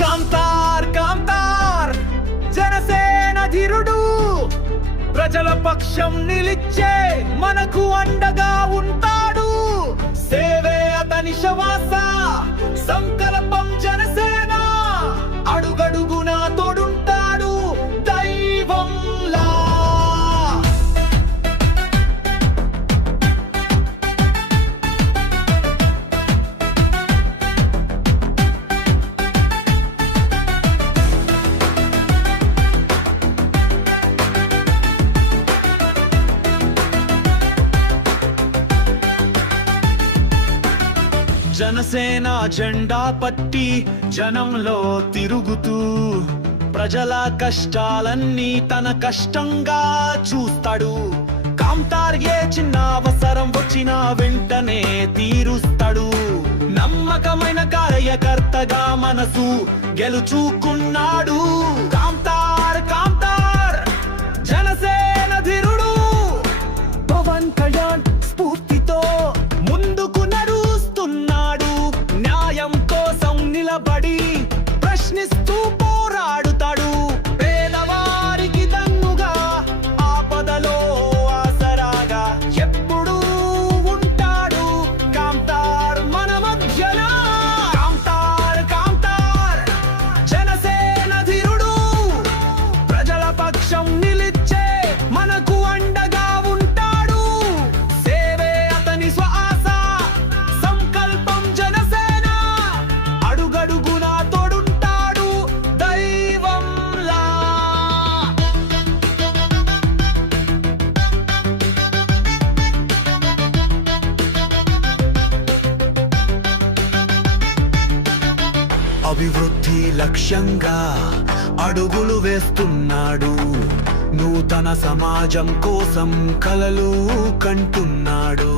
కాంతార్ కాంతార్ జనసేన ధీరుడు, ప్రజల పక్షం నిలిచే మనకు అండగా ఉంటాడు. సేవే అతని శ్వాస, సంకల్పం జనసేన, అడుగడుగునా తోడుంటాడు దైవంలా. జనసేన జెండా పట్టి జనంలో తిరుగుతూ, ప్రజల కష్టాలన్నీ తన కష్టంగా చూస్తాడు. కాంతార్ ఏ చిన్న అవసరం వచ్చినా వెంటనే తీరుస్తాడు. నమ్మకమైన కార్యకర్తగా మనసు గెలుచుకున్నాడు. కాంతార్ కాంతార్ జనసేన ధీరుడు, పవన్ కళ్యాణ్ స్ఫూర్తితో ముందుకు నడుస్తున్నాడు. న్యాయం కోసం నిలబడి ప్రశ్నిస్తూ పోరాడుతాడు. పేదవారికి దన్నుగా, ఆపదలో ఆసరాగా ఎప్పుడూ ఉంటాడు. కాంతార్ మన మధ్యన. కాంతార్ కాంతార్ జనసేన ధీరుడు, ప్రజల పక్షం నిలిచే మనకు అండగా ఉంటాడు. సేవే అతని శ్వాస, సంకల్పం జనసేన, అడుగడుగునా తోడుంటాడు దైవంలా. అభివృద్ధి లక్ష్యంగా అడుగులు వేస్తున్నాడు. నూతన సమాజం కోసం కలలు కంటున్నాడు.